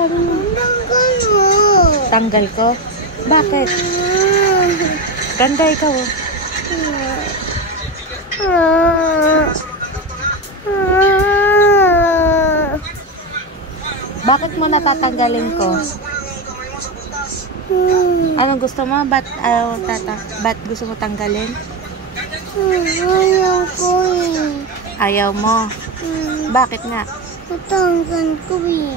sabi mo? Tanggal mo. Tanggal ko? Bakit? Ganda ikaw oh. Bakit mo natatanggalin ko? Anong gusto mo? Ba't gusto mo tanggalin? Ayaw ko eh. Ayaw mo? Bakit nga? Tatanggal ko eh.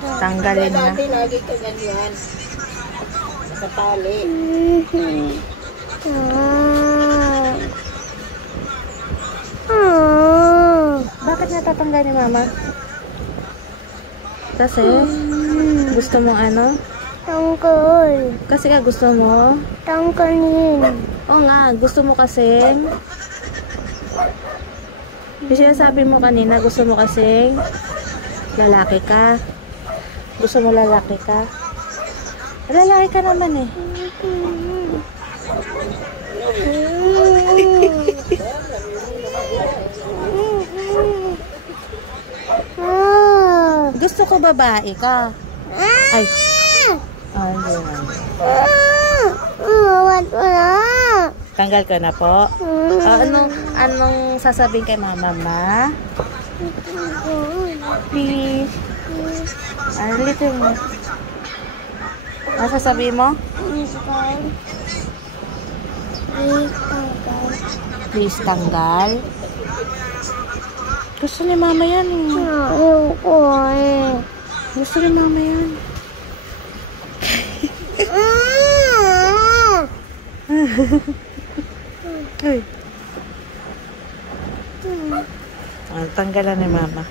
Tanggalin na. Dati lagi ka ganyan. Nakatali. Bakit natatanggal ni mama? Kasi gusto mong ano? Tanggal. Kasi ka gusto mo? Tanggalin. Oo nga, gusto mo kasi. Yung sinasabi mo kanina, gusto mo kasi lalaki ka. Gusto mo lalaki ka? Lalaki ka naman eh. Gusto ko babae ka. Ay. Hindi naman. Wala. Tanggal ko na po. Anong sasabihin kay mama, ma? Please. Lito mo. Ano sasabihin mo? Please tanggal. Gusto ni mama yan eh. Ayaw ko eh. Gusto ni mama yan. Uy. Tanggalan ni mama.